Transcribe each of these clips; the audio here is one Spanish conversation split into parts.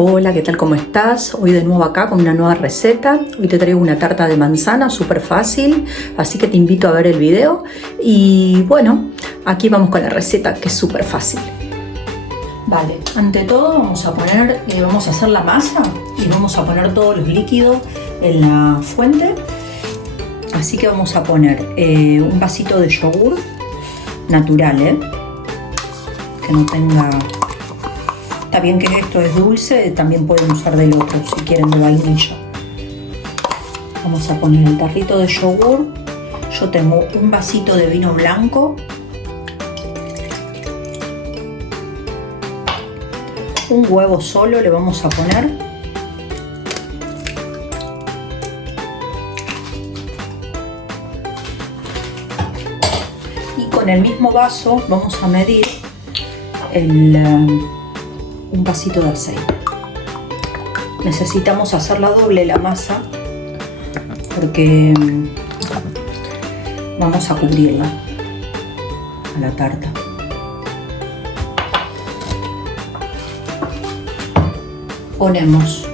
Hola, ¿qué tal? ¿Cómo estás? Hoy de nuevo acá con una nueva receta. Hoy te traigo una tarta de manzana súper fácil, así que te invito a ver el video. Y bueno, aquí vamos con la receta, que es súper fácil. Vale, ante todo vamos a hacer la masa y vamos a poner todos los líquidos en la fuente. Así que vamos a poner un vasito de yogur natural, que no tenga... Está bien que esto es dulce, también pueden usar del otro si quieren, de vainilla. Vamos a poner el tarrito de yogur. Yo tengo un vasito de vino blanco, un huevo solo le vamos a poner, y con el mismo vaso vamos a medir un vasito de aceite. Necesitamos hacerla doble la masa porque vamos a cubrirla a la tarta. Ponemos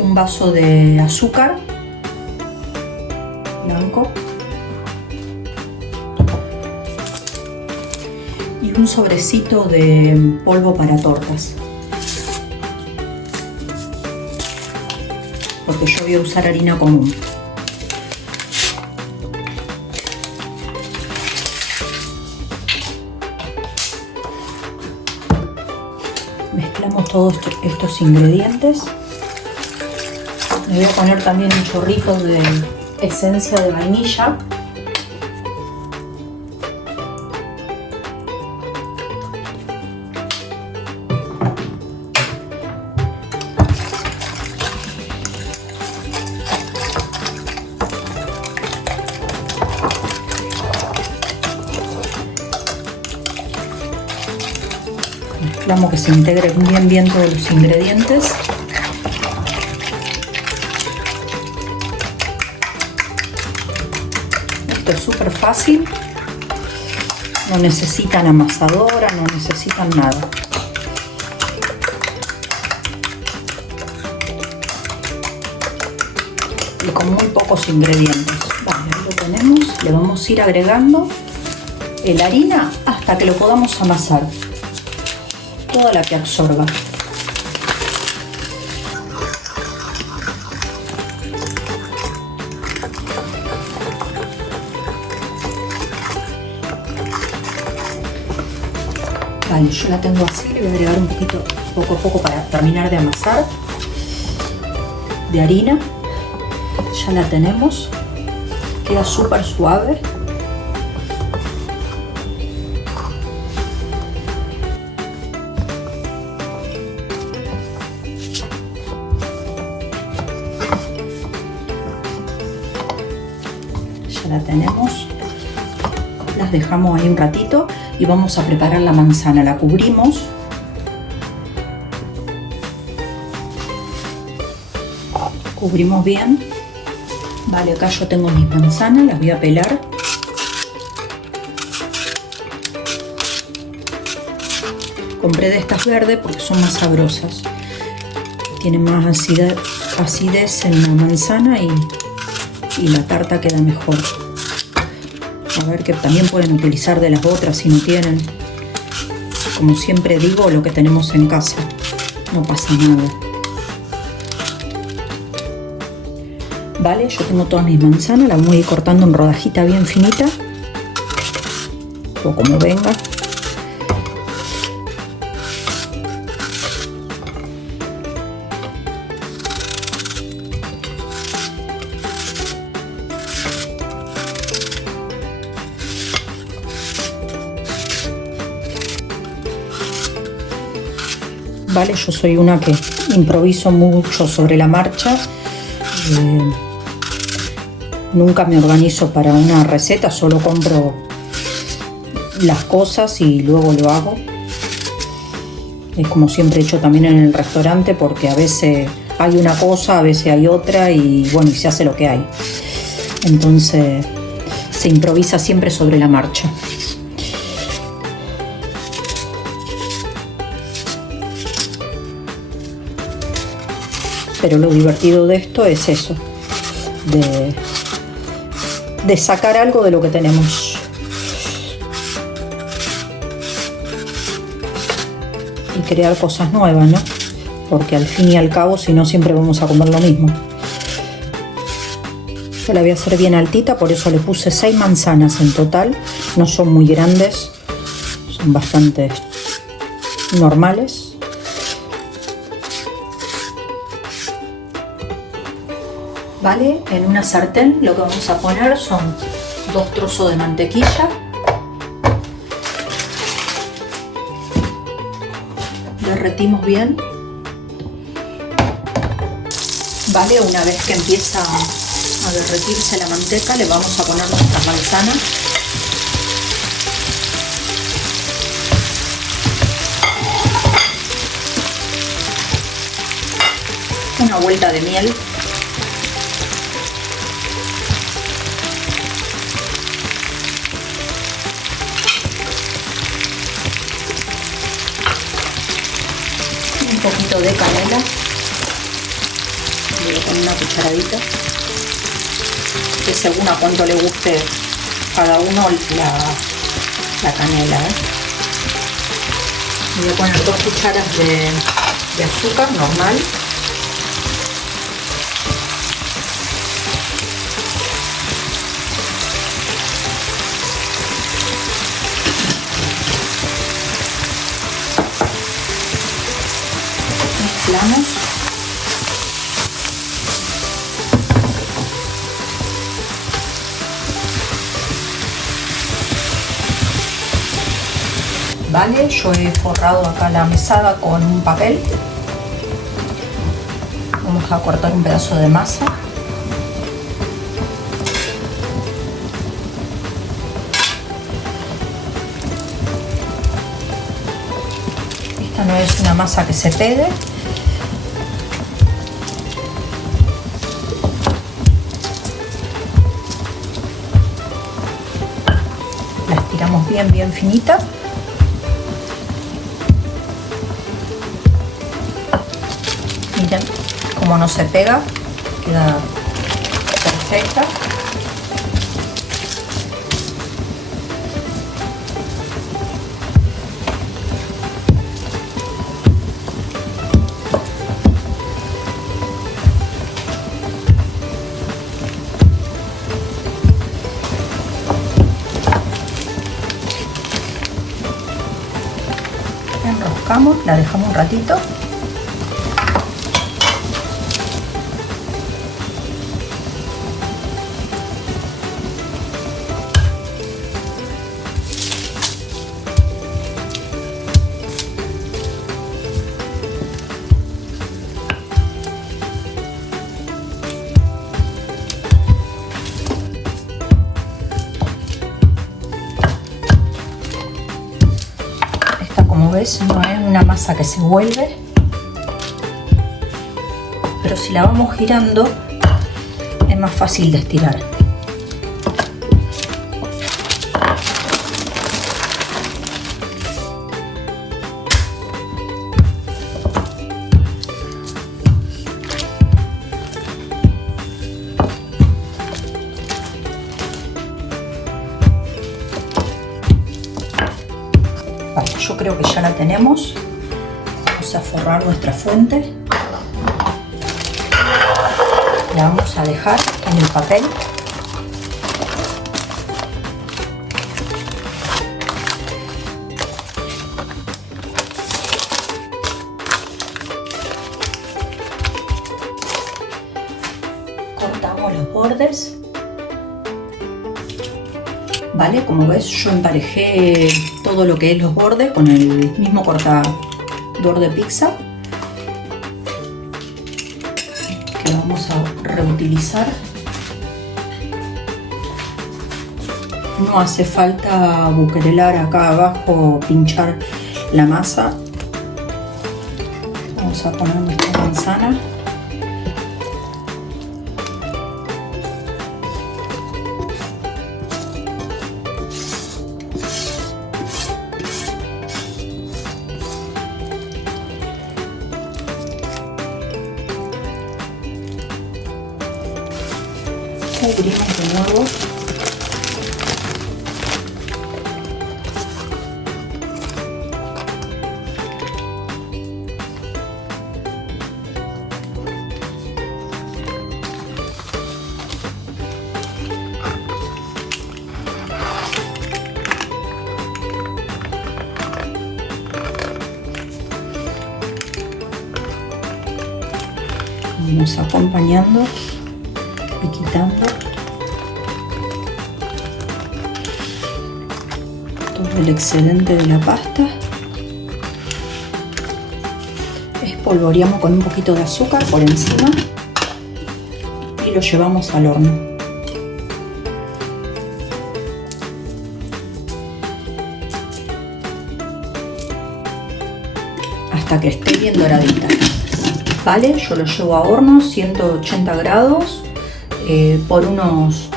un vaso de azúcar blanco y un sobrecito de polvo para tortas, porque yo voy a usar harina común. Mezclamos todos estos ingredientes. Le voy a poner también un chorrito de esencia de vainilla. Mezclamos que se integren bien todos los ingredientes. Esto es súper fácil, no necesitan amasadora, no necesitan nada. Y con muy pocos ingredientes. Vale, ahí lo tenemos. Le vamos a ir agregando la harina hasta que lo podamos amasar, toda la que absorba. Vale, yo la tengo así, le voy a agregar un poquito, poco a poco, para terminar de amasar, de harina. Ya la tenemos, queda súper suave. La tenemos, las dejamos ahí un ratito y vamos a preparar la manzana. La cubrimos, bien. Vale, acá yo tengo mis manzanas, las voy a pelar. Compré de estas verdes porque son más sabrosas, tienen más acidez en la manzana y la tarta queda mejor. A ver, que también pueden utilizar de las otras si no tienen. Como siempre digo, lo que tenemos en casa, no pasa nada. Vale, yo tengo todas mis manzanas, las voy a ir cortando en rodajita bien finita, o como venga. Vale, yo soy una que improviso mucho sobre la marcha. Nunca me organizo para una receta, solo compro las cosas y luego lo hago. Es como siempre he hecho también en el restaurante, porque a veces hay una cosa, a veces hay otra, y bueno, y se hace lo que hay. Entonces se improvisa siempre sobre la marcha. pero lo divertido de esto es eso, de sacar algo de lo que tenemos. Y crear cosas nuevas, ¿no? Porque al fin y al cabo, si no, siempre vamos a comer lo mismo. Yo la voy a hacer bien altita, por eso le puse 6 manzanas en total. No son muy grandes, son bastante normales. Vale, en una sartén lo que vamos a poner son 2 trozos de mantequilla. Derretimos bien. Vale, una vez que empieza a derretirse la manteca, le vamos a poner nuestras manzanas. Una vuelta de miel. Un poquito de canela. Le voy a poner una cucharadita, que según a cuánto le guste cada uno la canela, voy a poner 2 cucharas de azúcar normal. Mezclamos. Vale, yo he forrado acá la mesada con un papel. Vamos a cortar un pedazo de masa. Esta no es una masa que se pegue. La estiramos bien finita. Miren cómo no se pega, queda perfecta. Enroscamos, la dejamos un ratito. Como ves, no es una masa que se vuelve, pero si la vamos girando es más fácil de estirar. Yo creo que ya la tenemos. Vamos a forrar nuestra fuente. La vamos a dejar en el papel. Cortamos los bordes. Vale, como ves, yo emparejé todo lo que es los bordes con el mismo cortador de pizza que vamos a reutilizar. No hace falta buquerelar acá abajo, pinchar la masa. Vamos a poner nuestra manzana. Cubrimos de nuevo. Vamos acompañando y quitando todo el excedente de la pasta. Espolvoreamos con un poquito de azúcar por encima y lo llevamos al horno. Hasta que esté bien doradita. Vale, yo lo llevo a horno 180 grados por unos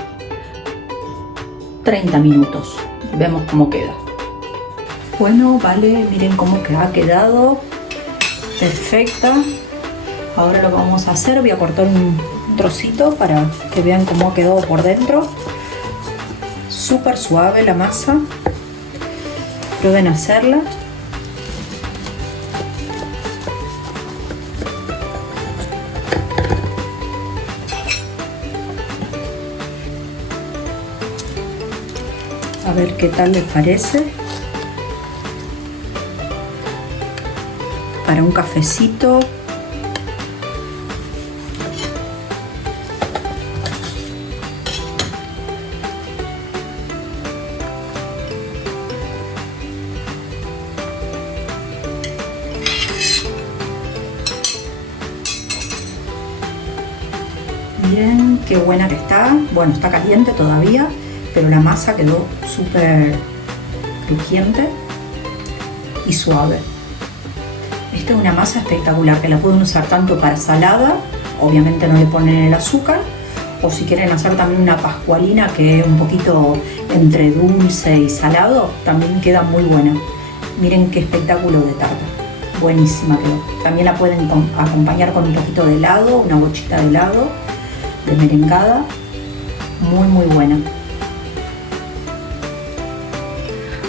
30 minutos. Vemos cómo queda. Bueno, vale, miren cómo ha quedado. Perfecta. Ahora lo que vamos a hacer, voy a cortar un trocito para que vean cómo ha quedado por dentro. Súper suave la masa. Prueben a hacerla. A ver qué tal les parece. Para un cafecito. Miren qué buena que está. Bueno, está caliente todavía, pero la masa quedó súper crujiente y suave. Esta es una masa espectacular que la pueden usar tanto para salada, obviamente no le ponen el azúcar, o si quieren hacer también una pascualina que es un poquito entre dulce y salado, también queda muy buena. Miren qué espectáculo de tarta, buenísima quedó. También la pueden acompañar con un poquito de helado, una bochita de helado, de merengada, muy buena.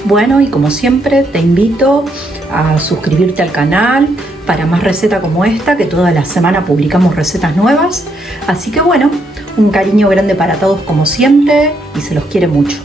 Bueno, y como siempre te invito a suscribirte al canal para más recetas como esta, que toda la semana publicamos recetas nuevas. Así que bueno, un cariño grande para todos como siempre y se los quiere mucho.